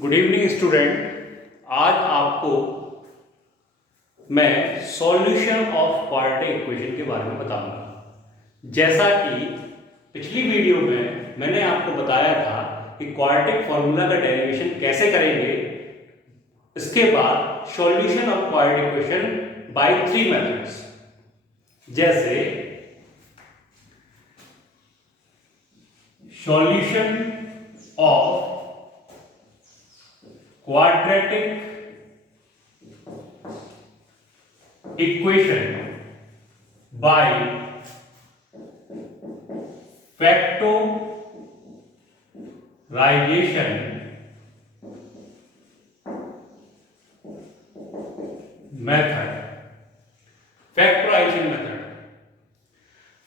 Good evening student. आज आपको मैं सॉल्यूशन ऑफ क्वाड्रेटिक इक्वेशन के बारे में बताऊंगा। जैसा कि पिछली वीडियो में मैंने आपको बताया था कि क्वाड्रेटिक फॉर्मूला का डेरिवेशन कैसे करेंगे, इसके बाद solution of quadratic equation by 3 methods, जैसे solution of quadratic equation by factorisation method.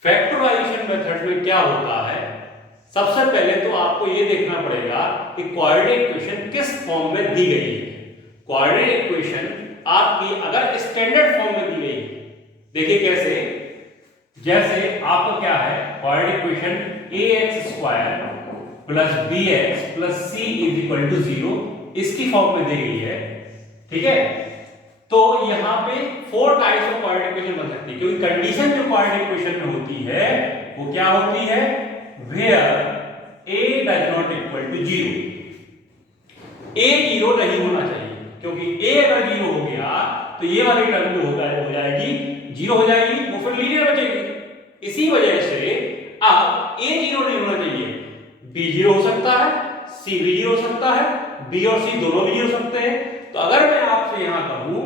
Factorisation method में क्या होता है, सबसे पहले तो आपको यह देखना पड़ेगा कि क्वाड्रेटिक इक्वेशन किस फॉर्म में दी गई है। क्वाड्रेटिक इक्वेशन आपकी अगर स्टैंडर्ड फॉर्म में दी गई है, देखिए कैसे, जैसे आपका क्या है, quadratic equation ax² plus bx plus c is equal to 0 इसकी फॉर्म में दी गई है। ठीक है, तो यहां पे 4 टाइप्स ऑफ क्वाड्रेटिक इक्वेशन बन सकती है, क्योंकि कंडीशन जो क्वाड्रेटिक इक्वेशन में होती है वो क्या होती है, where a does not equal to 0। a 0 नहीं होना चाहिए, क्योंकि a अगर 0 हो गया तो ये वाली टर्म जो होगा हो जाएगी 0 हो जाएगी, वो फिर लीनियर बचेगी। इसी वजह से अब a 0 नहीं होना चाहिए, b 0 हो सकता है, c भी 0 हो सकता है, b और c दोनों भी 0 हो सकते हैं। तो अगर मैं आपसे यहां कहूं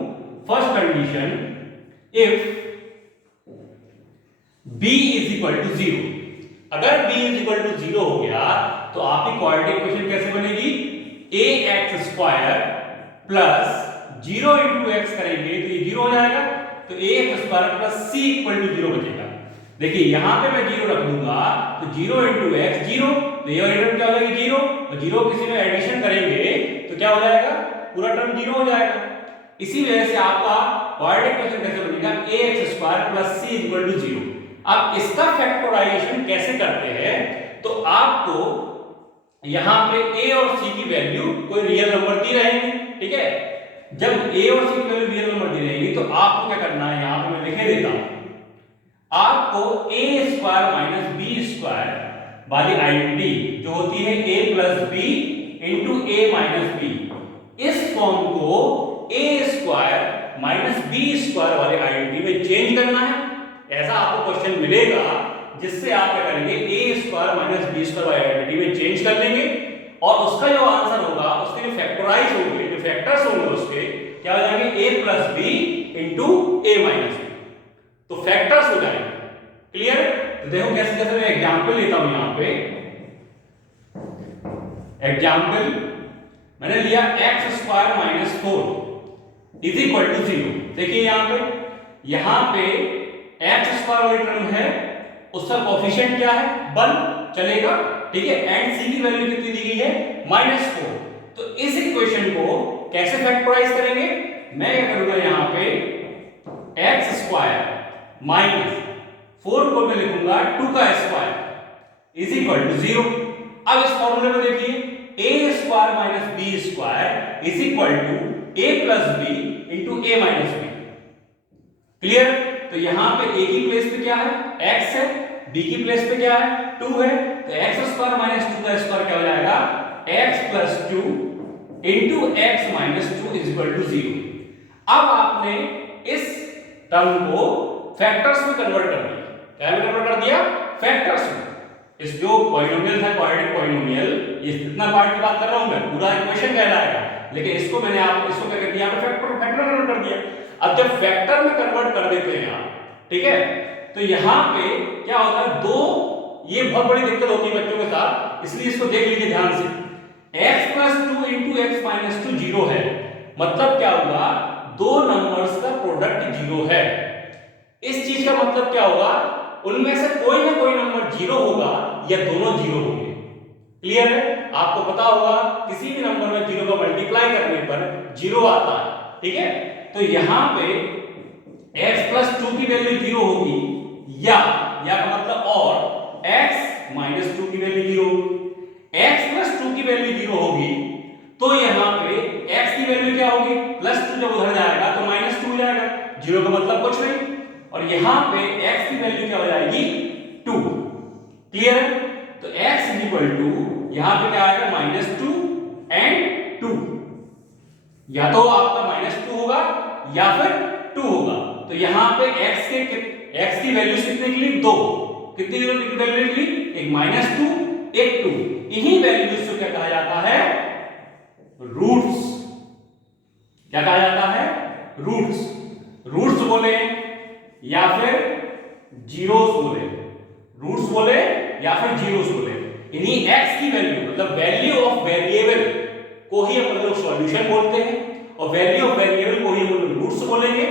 first condition, if b is equal to 0, अगर b इज इक्वल टू 0 हो गया तो आपकी क्वाड्रेटिक इक्वेशन कैसे बनेगी, ax² प्लस 0 इंटू एक्स करेंगे तो ये 0 हो जाएगा, तो ax² plus c equal to 0 बचेगा। देखिए यहां पे मैं 0 रख दूंगा तो 0 इंटू एक्स 0, तो ये वाली टर्म क्या हो जाएगी 0, और 0 किसी में एडिशन करेंगे तो क्या हो जाएगा, पूरा टर्म 0 हो जाएगा। इसी वजह से आपका क्वाड्रेटिक इक्वेशन कैसे बनेगा, ax² plus c equal to 0। अब इसका फैक्टराइजेशन कैसे करते हैं, तो आपको यहां पे a और c की वैल्यू कोई रियल नंबर दी रहेगी। ठीक है, जब a और c की वैल्यू रियल नंबर दी रहेगी तो आपको क्या करना है, यहां पे मैं लिखे देता हूं, आपको a² माइनस b² वाली आइडेंटिटी जो होती है a plus b into a minus b, इस फॉर्म को a² माइनस b² वाली आइडेंटिटी में चेंज करना है। ऐसा आपको क्वेश्चन मिलेगा जिससे आप क्या करेंगे, a² माइनस b² वाली आइडेंटिटी में चेंज कर लेंगे, और उसका जो आंसर होगा, उसके जो फैक्टराइज होंगे, जो फैक्टर्स होंगे उसके क्या हो जाएंगे, a plus b into a minus b, तो फैक्टर्स हो जाएंगे। क्लियर? तो देखो कैसे कैसे मैं एग्जांपल लेता हूं। यहां पे एग्जांपल मैंने लिया x² minus 4 is equal to 0। देखिए यहां पे x² वाली टर्म है, उसका कोफिशिएंट क्या है, 1 चलेगा। ठीक है, एंड c की वैल्यू कितनी दी गई है, -4। तो इस इक्वेशन को कैसे फैक्टराइज करेंगे, मैं क्या करूंगा, यहां पे x² माइनस 4 को मैं लिखूंगा 2 का स्क्वायर इज इक्वल टू 0। अब इस फॉर्मूले में देखिए a² minus b² is equal to a plus b into a minus b। Clear? तो यहां पे a की प्लेस पे क्या है, x है, b की प्लेस पे क्या है, 2 है, तो x² माइनस 2 का स्क्वायर क्या हो जाएगा, x plus 2 into x minus 2 is equal to 0। अब आपने इस टर्म को फैक्टर्स में कन्वर्ट कर दिया। क्या में कन्वर्ट कर दिया, फैक्टर्स में। इस जो पॉलिनोमियल था, क्वाड्रेटिक पॉलिनोमियल, ये इतना पार्ट की बात कर रहा हूं मैं, पूरा इक्वेशन कहलाएगा, लेकिन इसको मैंने इसको क्या कर दिया, फैक्टर कन्वर्ट कर दिया। अब जब फैक्टर में कन्वर्ट कर देते हैं आप, ठीक है, तो यहां पे क्या होता है, ये बहुत बड़ी दिक्कत होती है बच्चों के साथ, इसलिए इसको देख लीजिए ध्यान से। x plus 2 into x minus 2 0 है, मतलब क्या होगा, दो नंबर्स का प्रोडक्ट 0 है। इस चीज का मतलब क्या होगा, उनमें से कोई ना कोई नंबर 0 होगा या दोनों 0 होंगे। क्लियर है? आपको पता होगा किसी भी नंबर में 0 का मल्टीप्लाई करने पर 0 आता है। ठीक है, तो यहां पे x प्लस 2 की वैल्यू 0 होगी, या का मतलब और x माइनस 2 की वैल्यू 0 होगी। x प्लस 2 की वैल्यू 0 होगी तो यहां कुछ नहीं, और यहां पे x की वैल्यू क्या हो जाएगी 2। क्लियर है? तो x इज इक्वल टू यहां पे क्या आएगा -2 एंड 2, या तो आपका -2 होगा या फिर 2 होगा। तो यहां पे x की वैल्यू कितने निकली 2, कितनी वैल्यू निकली, एक -2 एक 2। इन्हीं वैल्यूज को क्या कहा जाता है, रूट्स। क्या कहा जाता है, रूट्स। रूट्स बोले या फिर जीरोस बोले, रूट्स बोले या फिर जीरोस बोले, इन्हीं x की वैल्यू मतलब वैल्यू ऑफ वेरिएबल को ही अपन लोग सॉल्यूशन बोलते हैं, और वैल्यू ऑफ वेरिएबल को ही अपन लोग रूट्स बोलेंगे,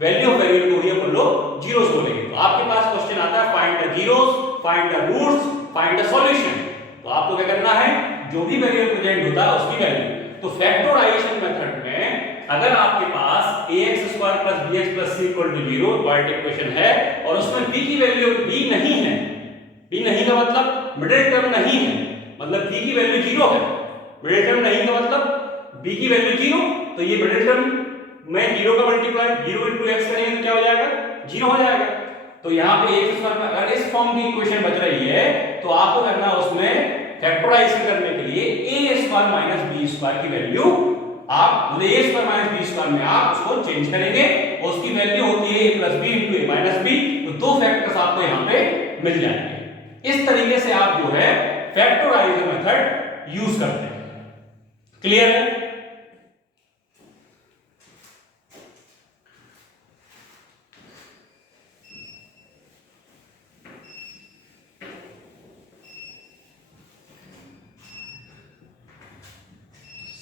वैल्यू ऑफ वेरिएबल को ही अपन लोग जीरोस बोलेंगे। तो आपके पास क्वेश्चन आता है find the zeros, find the roots, find the solution. तो आपको क्या करना है, जो भी वेरिएबल प्रेजेंट होता है उसकी वैल्यू। तो फैक्टराइजेशन मेथड में अगर आपके पास ax² + bx + c = 0 quadratic equation है और उसमें b की वैल्यू b नहीं है, b नहीं का मतलब मिडिल टर्म नहीं है, मतलब b की वैल्यू 0 है। मिडिल टर्म नहीं का मतलब b की वैल्यू 0, तो ये मिडिल टर्म में 0 का मल्टीप्लाई 0 × x करेंगे तो क्या हो जाएगा, 0 हो जाएगा। तो यहाँ पे ax² में अगर इस फॉर्म की इक्वेशन बच रही है तो आपको करना उसमें फैक्टराइजेशन करने के लिए a² - b² की वैल्यू आप a² - b² में आप उसको चेंज करेंगे, और उसकी वैल्यू होती है a + b × a - b। तो दो फैक्टर्स आपको यहां पे मिल जाएंगे। इस तरीके से आप जो है फैक्टराइजेशन मेथड यूज करते हैं। क्लियर है?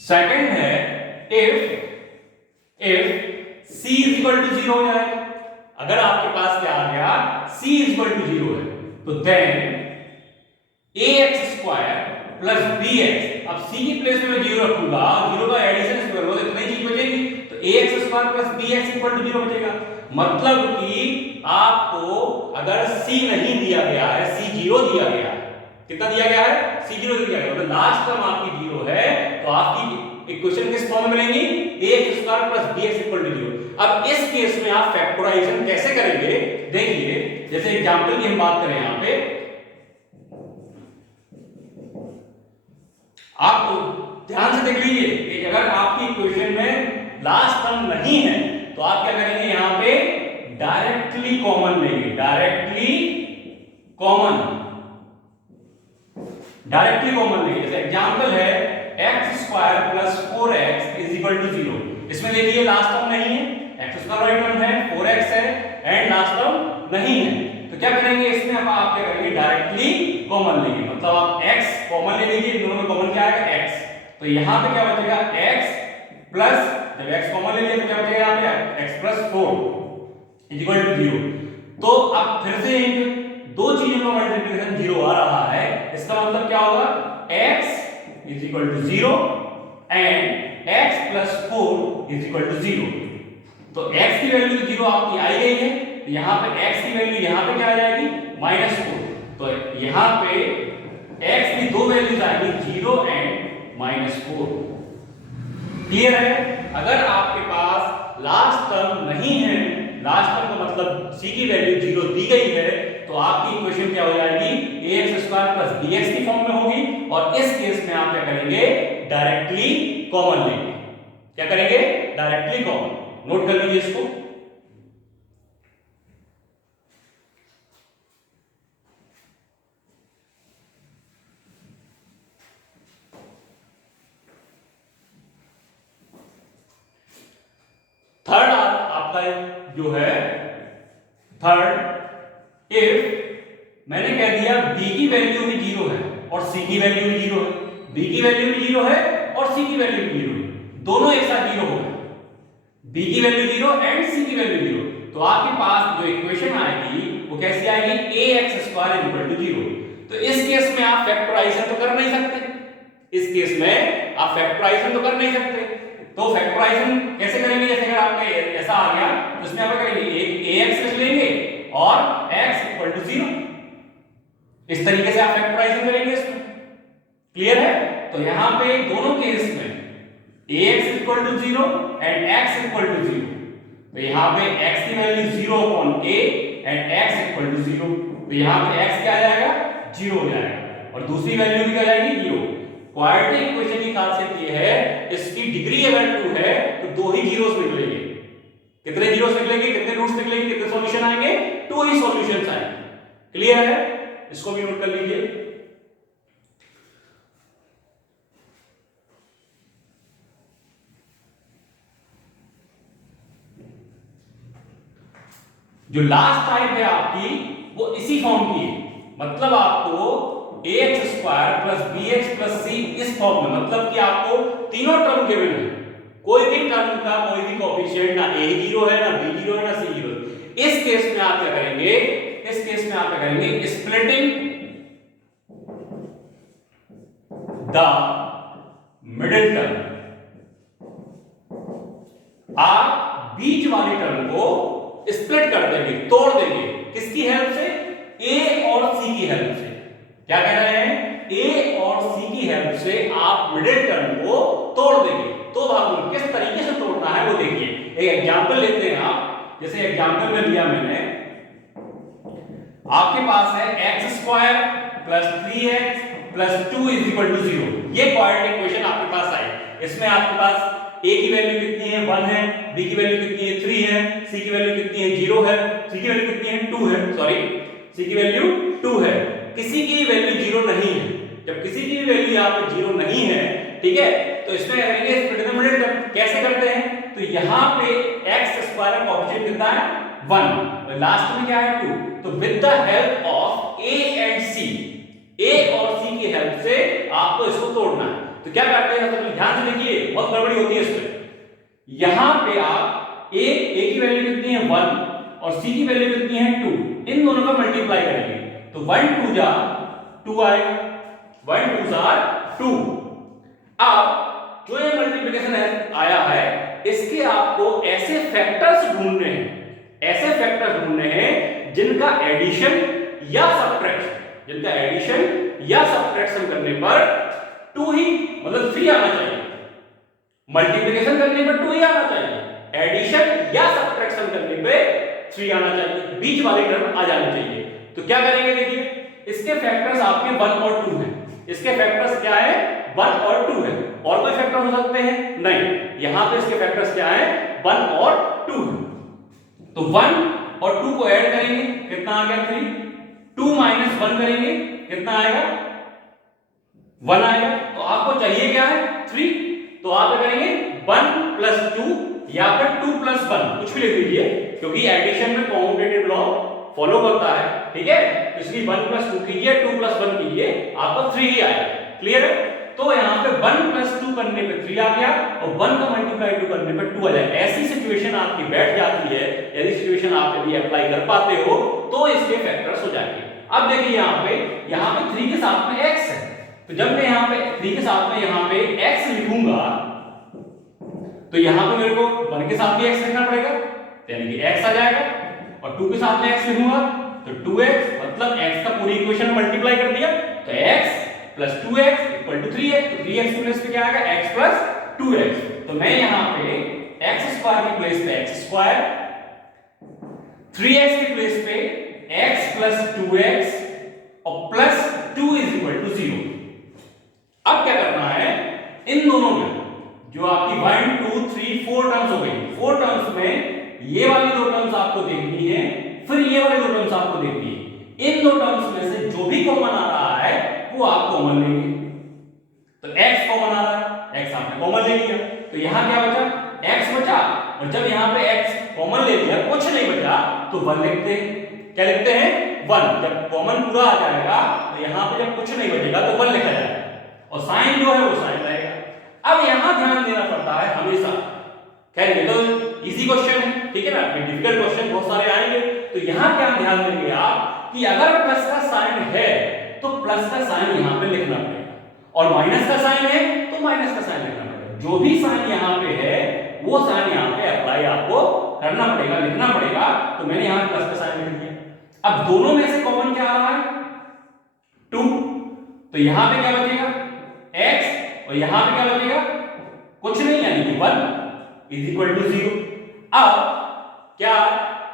सेकंड है if c = 0 हो जाए, अगर आपके पास क्या आ गया c = 0 है, तो देन ax² + bx, अब c की प्लेस में मैं 0 रखूंगा, 0 का एडिशन इसमें करूंगा तो इतनी चीज बचेगी, तो ax² + bx = 0 बचेगा। मतलब कि आपको अगर c नहीं दिया गया है, c 0 दिया गया है, कितना दिया गया है, c 0 दिया गया है, मतलब लास्ट टर्म आपकी 0 है, तो आपकी इक्वेशन किस फॉर्म में मिलेंगी, ax² + bx = 0। अब इस केस में आप फैक्टराइजेशन कैसे करेंगे, देखिए जैसे एग्जांपल की हम बात करें, यहां पे आप ध्यान से देख लीजिए कि अगर आपकी इक्वेशन में लास्ट टर्म नहीं है तो आप क्या करेंगे, यहां पे डायरेक्टली कॉमन लेंगे, डायरेक्टली कॉमन लेंगे। जैसे एग्जांपल है x² + 4x = 0। इसमें देखिए लास्ट टर्म नहीं है, x² राइट टर्म है, 4x है एंड लास्ट टर्म नहीं है, तो क्या करेंगे इसमें आप क्या करेंगे, डायरेक्टली कॉमन लेंगे, मतलब आप x कॉमन ले लीजिए, दोनों में कॉमन क्या आएगा x, तो यहां पे क्या बचेगा x प्लस, जब x कॉमन ले लिया तो क्या बचेगा यहां पे x + 4 = 0। तो अब फिर से दो चीजों का मल्टीप्लिकेशन 0 आ रहा है, इसका मतलब क्या होगा, x = 0 एंड x + 4 = 0। तो x की वैल्यू 0 आपकी आई गई है, तो यहां पे x की वैल्यू यहां पे क्या आ जाएगी, -4। तो यहां पे x की दो वैल्यूज आएंगी 0 एंड -4। क्लियर है? अगर आपके पास लास्ट टर्म नहीं है, लास्ट टर्म का मतलब c की वैल्यू 0 दी गई है, तो आपकी इक्वेशन क्या हो जाएगी, ax² + bx की फॉर्म में होगी, और इस केस में आप क्या करेंगे, डायरेक्टली कॉमन लेंगे। क्या करेंगे, डायरेक्टली कॉमन। नोट कर लीजिए इसको। थर्ड आपका जो है, थर्ड इफ मैंने कह दिया b की वैल्यू भी 0 है और c की वैल्यू भी 0 है, b की वैल्यू भी 0 है और c की वैल्यू भी 0 है, दोनों एक साथ 0 हो गए, b की वैल्यू 0 एंड c की वैल्यू 0, तो आपके पास जो इक्वेशन आएगी वो कैसी आएगी, ax² = 0। तो इस केस में आप फैक्टराइजेशन तो कर नहीं सकते, इस केस में आप फैक्टराइजेशन तो कर नहीं सकते, तो फैक्टराइजेशन कैसे करेंगे, जैसे अगर आपके ऐसा आ गया तो इसमें आप करेंगे, एक ax रख लेंगे और x = 0, इस तरीके से आप फैक्टराइजेशन करेंगे इसमें। क्लियर है? तो यहां पे दोनों केस में ax = 0 एंड x = 0, तो यहाँ पे x की value 0/a and x equal to 0, तो यहाँ पे x क्या आ जाएगा 0 हो जाएगा और दूसरी वैल्यू भी क्या जाएगी 0। क्वाड्रेटिक इक्वेशन की खासियत ये है, इसकी डिग्री अगर 2 है तो दो ही जीरोस निकलेंगे। कितने जीरोस निकलेंगे, कितने रूट्स निकलेंगे, कितने सॉल्यूशन आएंगे, 2 ही सॉल्यूशंस आएंगे। क्लियर है, इसको भी नोट कर लीजिए। जो लास्ट टाइप है आपकी वो इसी फॉर्म की है, मतलब आपको ax² plus bx plus c इस फॉर्म में, मतलब कि आपको तीनों टर्म गिवन है, कोई भी टर्म का कोई भी कोएफिशिएंट ना a 0 है ना b 0 है ना c 0। इस केस में आप क्या करेंगे, इस केस में आप क्या करेंगे, स्प्लिटिंग द मिडिल टर्म, आप बीच वाली टर्म को स्प्लिट कर देंगे, तोड़ देंगे, किसकी हेल्प से, a और c की हेल्प से। क्या कह रहे हैं, a और c की हेल्प से आप मिडिल टर्म को तोड़ देंगे। तो भागों किस तरीके से तोड़ना है वो देखिए, एक एग्जांपल लेते हैं आप। जैसे एग्जांपल में लिया मैंने, आपके पास है x² plus 3x plus 2 is equal to 0। ये क्वाड्रेटिक इक्वेशन आपके पास आई। इसमें आपके पास a की वैल्यू कितनी है 1 है, b की वैल्यू कितनी है 3 है, c की वैल्यू कितनी है 0 है, c की वैल्यू कितनी है 2 है, सॉरी c की वैल्यू 2 है, किसी की वैल्यू 0 नहीं है। जब किसी की वैल्यू यहाँ पे 0 नहीं है, ठीक है, तो इसमें करेंगे स्प्लिट द मिडिल टर्म। कैसे करते हैं, तो यहाँ पे x² का कोएफिशिएंट कितना है 1 और लास्ट में क्या है 2, तो with the help of a and c, a और c की हेल्प से आपको इसको तोड़ना है। तो क्या करते हैं, तो ध्यान से देखिए, बहुत गड़बड़ी होती है इसमें। यहां पे आप a की वैल्यू कितनी है 1 और c की वैल्यू कितनी है 2, इन दोनों का मल्टीप्लाई करेंगे तो 1 2 जा 2 आएगा, 1 2 जा 2। अब जो ये मल्टीप्लिकेशन आया है, इसके आपको ऐसे फैक्टर्स ढूंढने हैं, ऐसे फैक्टर्स ढूंढने हैं जिनका एडिशन या सब्ट्रैक्शन, जिनका एडिशन या सब्ट्रैक्शन करने पर 2 ही, मतलब 3 आना चाहिए। मल्टीप्लिकेशन करने पर 2 ही आना चाहिए, एडिशन या सब्ट्रैक्शन करने पे 3 आना चाहिए, बीच वाली टर्म आ जानी चाहिए। तो क्या करेंगे, देखिए इसके फैक्टर्स आपके 1 और 2 हैं, इसके फैक्टर्स क्या है 1 और 2 है, और कोई फैक्टर हो सकते हैं नहीं, यहां पे इसके फैक्टर्स क्या है 1 और 2 है। तो 1 और 2 को ऐड करेंगे, कितना आ गया 3, 2 माइनस 1 करेंगे, कितना आएगा 1 आएगा। तो आपको चाहिए क्या है 3, तो आप क्या करेंगे 1 प्लस 2 या फिर 2 प्लस 1, कुछ भी लिख लीजिए, क्योंकि एडिशन में कॉम्यूटेटिव लॉ फॉलो करता है, ठीक है, इसलिए 1 प्लस 2 कीजिए, 2 प्लस 1 कीजिए, आपको 3 ही आएगा। क्लियर है, तो यहाँ पे 1 प्लस 2 करने पे 3 आ गया और 1 का मल्टीप्लाई 2 करने पे 2 आ जाएगा। ऐसी सिचुएशन आपकी बैठ जाती है, यदि सिचुएशन आप यदि अप्लाई कर पाते हो तो इसके फैक्टर्स हो जाएंगे। अब देखिए यहाँ पे 3 के साथ में x है, तो जब मैं यहाँ पे 3 के साथ में यहाँ पे x लिखूंगा तो यहाँ पे मेरे को 1 के साथ भी x लिखना पड़ेगा, यानी कि x आ जाएगा, और 2 के साथ में x लिखूंगा तो 2x, मतलब x का पूरी इक्वेशन मल्टीप्लाई कर दिया, तो x plus 2x equal to 3x, तो 3x की प्लेस पे क्या आएगा x प्लस 2x। तो मैं यहाँ पे x² की प्लेस पे x², 3x की प्लेस पे x प्लस 2x और प्लस 2 इज इक्वल टू 0। अब क्या करना है, इन दोनों में जो आपकी 1 2 3 4 टर्म्स हो गई, 4 टर्म्स में ये वाली 2 टर्म्स आपको देखनी है, फिर ये वाली 2 टर्म्स आपको देखनी है। इन 2 टर्म्स में से जो भी कॉमन आ रहा है वो आप कॉमन लेंगे। तो x कॉमन आ रहा है, x आपने कॉमन ले लिया, तो यहां क्या बचा x बचा, और जब यहां पे x कॉमन ले लिया, कुछ नहीं बचा, तो 1 लिखते हैं। क्या लिखते हैं 1, जब कॉमन पूरा आ जाएगा तो यहां पे जब कुछ नहीं बचेगा तो 1 लिखा जाएगा, और साइन जो है वो साइन रहेगा। अब यहां ध्यान देना पड़ता है हमेशा, खैर ये तो इजी क्वेश्चन है, ठीक है ना, डिफिकल्ट क्वेश्चन बहुत सारे आएंगे, तो यहां क्या ध्यान देंगे आप कि अगर प्लस का साइन है तो प्लस का साइन यहां पे लिखना पड़ेगा, और माइनस का साइन है तो माइनस का साइन लिखना पड़ेगा। जो भी साइन यहां पे है वो साइन यहां पे अप्लाई आपको करना पड़ेगा, लिखना पड़ेगा। तो मैंने यहां प्लस का साइन लिख दिया। अब दोनों में से कॉमन क्या आ रहा है 2, तो यहां पे क्या बचेगा x, और यहां पे क्या बचेगा कुछ नहीं, यानी कि 1 इज इक्वल टू 0। अब क्या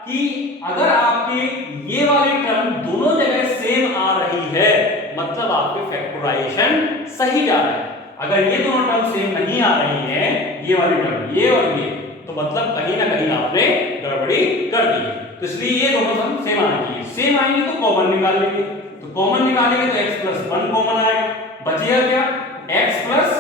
कि अगर आपके ये वाली टर्म दोनों जगह सेम आ रही है, मतलब आपके फैक्टराइजेशन सही जा रहा है। अगर ये दोनों टर्म सेम नहीं आ रही है, ये वाली टर्म ये और ये, तो मतलब कहीं ना कहीं आपने गड़बड़ी कर दी है। तो इसलिए ये दोनों टर्म सेम आनी चाहिए। सेम आएंगे तो कॉमन निकाल लेंगे, तो कॉमन निकालेंगे तो x + 1 कॉमन आएगा, बचेगा क्या x +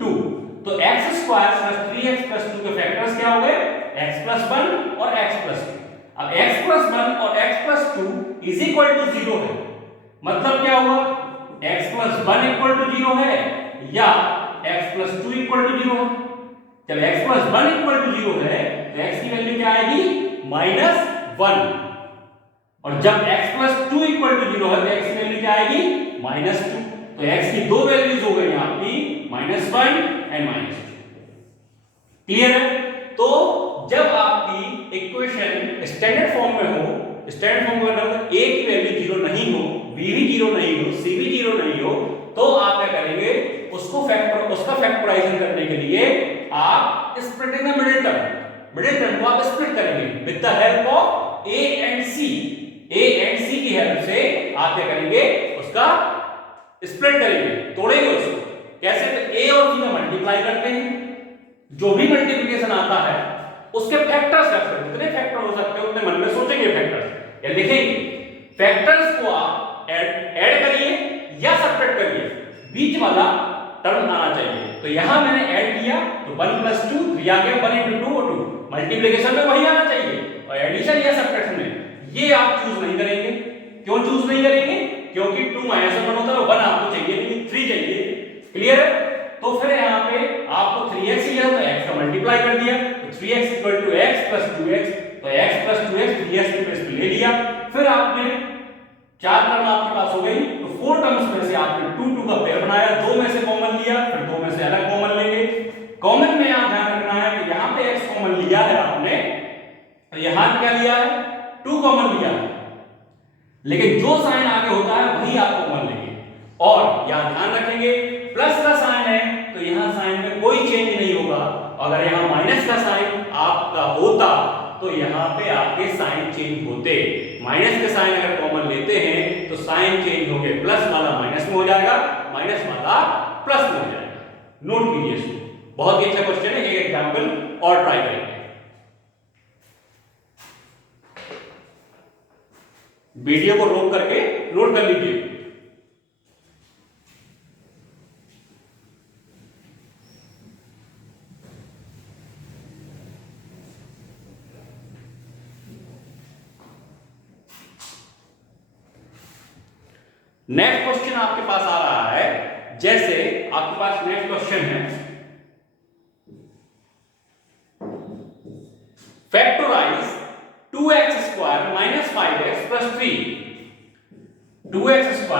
2। तो x² + 3x + 2 के फैक्टर्स क्या हो गए, x + 1 और x + 2। अब x + 1 और x + 2 = 0 है, मतलब क्या हुआ, x + 1 = 0 है या x + 2 = 0 है। जब x + 1 = 0 है तो x की वैल्यू क्या आएगी, -1, और जब x + 2 = 0 है तो x की वैल्यू क्या आएगी, -2। तो x की दो वैल्यूज हो गई आपकी -1 एंड -2। क्लियर है। तो जब आपकी इक्वेशन स्टैंडर्ड फॉर्म में हो, स्टैंडर्ड फॉर्म में मतलब a की वैल्यू 0 नहीं हो, b भी 0 नहीं हो, c भी 0 नहीं हो, तो आप क्या करेंगे, उसका फैक्टराइजेशन करने के लिए आप स्प्लिटिंग द मिडिल टर्म को आप स्प्लिट करेंगे with the help of a and c। a and c की हेल्प से आप क्या करेंगे, उसका स्प्लिट करेंगे, तोड़ेंगे उसको। कैसे, तो a और c का मल्टीप्लाई करते हैं, जो भी मल्टीप्लिकेशन आता है उसके फैक्टर्स रखते हैं, कितने फैक्टर हो सकते हैं उतने मन में सोचेंगे फैक्टर्स या लिखेंगे। फैक्टर्स को आप ऐड करिए या सब्ट्रैक्ट करिए, बीच वाला टर्म आना चाहिए। तो यहां मैंने ऐड किया तो 1 + 2 3 आ गया, 1 × 2 और 2। मल्टीप्लिकेशन में वही आना चाहिए, और एडिशन या सब्ट्रैक्शन में ये आप चूज नहीं करेंगे। क्यों चूज नहीं करेंगे, क्योंकि 2 -1 होता है, 1 आपको चाहिए नहीं, 3 चाहिए। क्लियर है। तो फिर यहाँ पे आपको 3x लिया तो x का मल्टीप्लाई कर दिया, तो 3x = x + 2x, तो x + 2x 3x की प्लेस पे ले लिया। फिर आपने 4 टर्म आपके पास हो गई, तो 4 टर्म्स में से आपने 2 2 का पेयर बनाया, 2 में से कॉमन लिया, फिर 2 में से अलग कॉमन लेंगे। कॉमन में यहां ध्यान रखना है कि यहां पे x कॉमन लिया है आपने, तो यहां क्या लिया है, 2 कॉमन लिया है, लेकिन जो साइन आगे होता है वही आप कॉमन लेंगे। और यहां ध्यान रखेंगे प्लस का साइन है तो यहां साइन में कोई चेंज नहीं होगा, अगर यहां माइनस का साइन आपका होता तो यहां पे आपके साइन चेंज होते। माइनस के साइन अगर कॉमन लेते हैं तो साइन चेंज होके प्लस वाला माइनस में हो जाएगा, माइनस वाला प्लस में हो जाएगा। नोट कीजिए इसको, बहुत ही अच्छा क्वेश्चन है। एक एग्जांपल और ट्राई करेंगे, वीडियो को रोक करके नोट कर लीजिए। नेक्स्ट क्वेश्चन आपके पास आ रहा है, जैसे आपके पास नेक्स्ट क्वेश्चन है, factorise 2x² - 5x + 3। 2x² -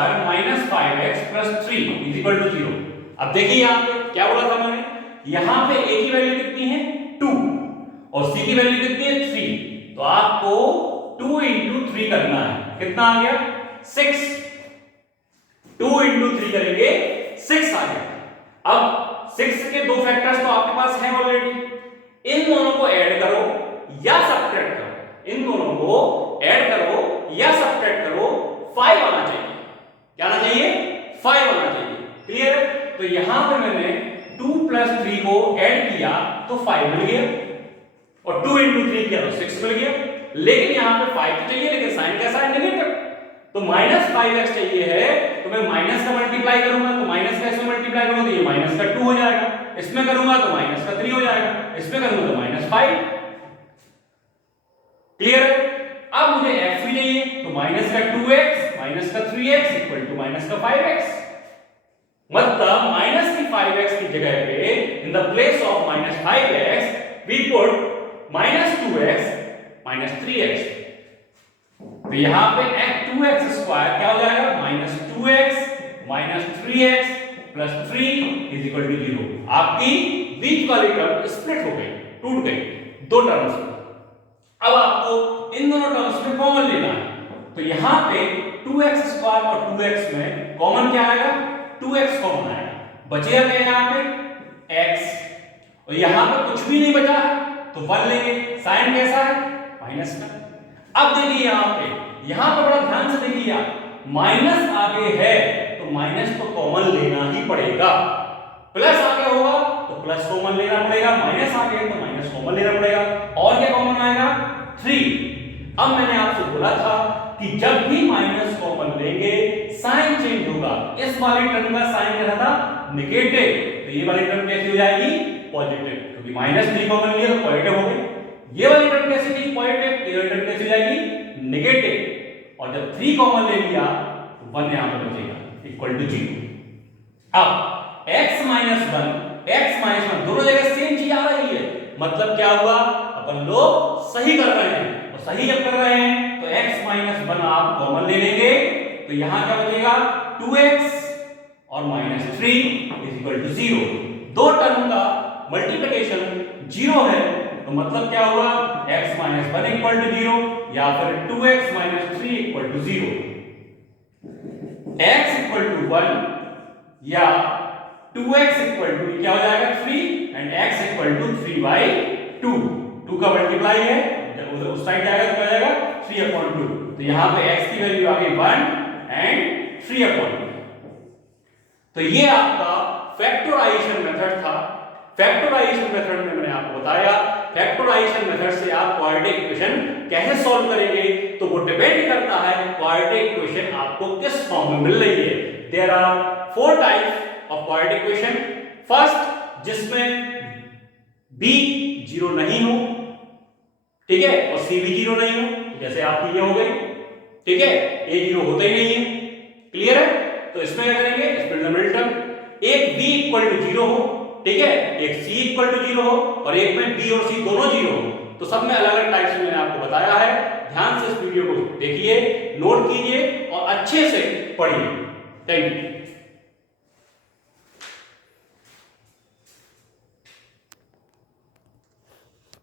5x + 3 = 0। अब देखिए यहां पे क्या बोला था मैंने, यहां पे a की वैल्यू कितनी है, 2, और c की वैल्यू कितनी है, 3। तो आपको 2 × 3 करना है, कितना आ गया, 6। 2 × 3 करेंगे 6 आ गया। अब 6 के दो फैक्टर्स तो आपके पास हैं ऑलरेडी, इन दोनों को ऐड करो या सब्ट्रैक्ट करो, इन दोनों को ऐड करो या सब्ट्रैक्ट करो, 5 आना चाहिए। क्या आना चाहिए, 5 आना चाहिए। क्लियर है। तो यहां पे मैंने 2 + 3 को ऐड किया तो 5 मिल गया, और 2 × 3 किया तो 6 मिल गया। लेकिन यहां पे 5 तो चाहिए, लेकिन साइन कैसा है, नेगेटिव, तो -5x चाहिए है, तो मैं माइनस का मल्टीप्लाई करूंगा, तो माइनस का इसमें मल्टीप्लाई करूंगा तो ये -2 हो जाएगा, इसमें करूंगा तो -3 हो जाएगा, इसमें करूंगा तो -5। क्लियर है। अब मुझे x भी चाहिए, तो -2x - 3x = -5x, मतलब -5x की जगह पे in the place of -5x we put -2x - 3x। तो यहां पे 2x² क्या हो जाएगा, -2x - 3x + 3 = 0। आपकी बीच वाली टर्म स्प्लिट हो गई, टूट गई दो टर्म्स में। अब आपको इन दोनों टर्म्स में कॉमन लेना है, तो यहां पे 2x² और 2x में कॉमन क्या आएगा, 2x कॉमन आएगा, बचेगा क्या यहां पे x, और यहां पे कुछ भी नहीं बचा है तो 1 लेंगे। साइन कैसा है, माइनस का। अब देखिए यहां पे बड़ा ध्यान से देखिए आप, माइनस आगे है तो माइनस तो कॉमन लेना ही पड़ेगा, प्लस आगे होगा तो प्लस कॉमन लेना पड़ेगा, माइनस आगे है तो माइनस कॉमन लेना पड़ेगा। और क्या कॉमन आएगा? 3। अब मैंने आपसे बोला था कि जब भी माइनस कॉमन लेंगे साइन चेंज होगा। इस वाली टर्म का साइन क्या था? नेगेटिव, तो ये वाली टर्म कैसी हो जाएगी? पॉजिटिव, क्योंकि -3 कॉमन लिया तो पॉजिटिव हो गई। ये वाली टर्म कैसी थी? पॉजिटिव, ये वाली टर्म कैसी हो जाएगी? नेगेटिव। और जब 3 कॉमन ले लिया तो 1 यहां पर बचेगा इक्वल टू 0। अब x - 1 दोनों जगह सेम चीज आ रही है, मतलब क्या हुआ? अपन लोग सही कर रहे हैं, और सही जब कर रहे हैं तो x - 1 आप कॉमन ले लेंगे तो यहां क्या बचेगा? 2x और -3 = 0। दो टर्म का मल्टीप्लिकेशन 0 है, तो मतलब क्या हुआ? x - 1 = 0 या फिर 2x - 3 = 0। x = 1 या 2x = क्या हो जाएगा? 3 एंड x = 3/2। 2 का मल्टीप्लाई है, जब उधर उस साइड जाएगा तो क्या हो जाएगा? 3/2। तो यहां पे x की वैल्यू आ गई 1 एंड 3/2। तो ये आपका फैक्टराइजेशन मेथड था। फैक्टराइजेशन मेथड में मैंने आपको बताया फैक्टराइजेशन मेथड से आप क्वाड्रेटिक इक्वेशन कैसे सॉल्व करेंगे, तो वो डिपेंड करता है कि क्वाड्रेटिक इक्वेशन आपको किस फॉर्म में मिल रही है। There are 4 types of quadratic equation. First, जिसमें b 0 नहीं हो, ठीक है, और c भी 0 नहीं हो, जैसे आपकी ये हो गई, ठीक है, a 0 होता ही नहीं है, क्लियर है। तो इसमें क्या करेंगे? इसमें मिडिल टर्म, एक b = 0 हो, ठीक है, एक c = 0 हो, और एक में b और c दोनों 0 हो। तो सब में अलग-अलग टाइप्स मैंने आपको बताया है। ध्यान से इस वीडियो को देखिए, नोट कीजिए और अच्छे से पढ़िए। Thank you.